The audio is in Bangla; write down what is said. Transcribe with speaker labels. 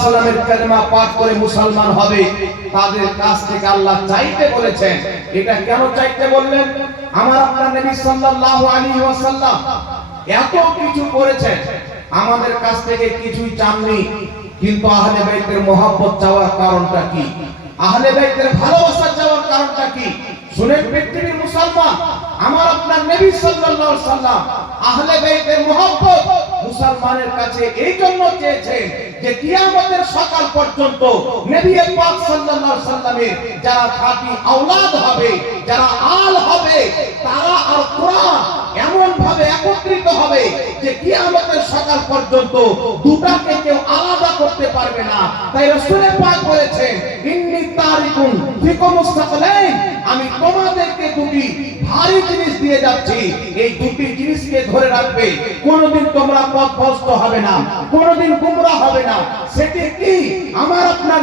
Speaker 1: সাল্লামের কালেমা পাঠ করে মুসলমান হবে, তাদের কাছ থেকে আল্লাহ চাইতে বলেছেন। এটা কেন চাইতে বললেন? আমার আপনার নবী সাল্লাল্লাহু আলাইহি ওয়াসাল্লাম এত কিছু করেছেন, আমাদের কাছ থেকে কিছুই চাননি। কিন্তু আহলে বাইতের মহব্বত চাওয়ার কারণটা কি? আহলে বাইতের ভালোবাসা চাওয়ার কারণটা কি? শুনেন পৃথিবীর মুসলমান, আমার আপনার নবী সাল্লাল্লাহু আলাইহি সাল্লাম আহলে বাইতের মহব্বত মুসলমানের কাছে এই জন্য চেয়েছেন যে কিয়ামতের সকাল পর্যন্ত নবী পাক সাল্লাল্লাহু আলাইহি সাল্লামের যারা খাঁটি আওলাদ হবে, যারা আল হবে, তারা আর কোরআন এমন ভাবে একত্রিত হবে যে কিয়ামতের সকাল পর্যন্ত দুটাকে কেউ আলাদা করতে পারবে না। তাই রাসূল পাক বলেছেন, ইন্নী তারিকুন ফিকুম মুস্তাকলাইন আমি তোমাদেরকে দুটি ভারী জিনিস দিয়ে যাচ্ছি। এই দুটি জিনিসকে ধরে রাখবে। কোনোদিন তোমরা পথভ্রষ্ট হবে না, কোনোদিন গুমরা হবে না। সেটি কি? আমার আপনার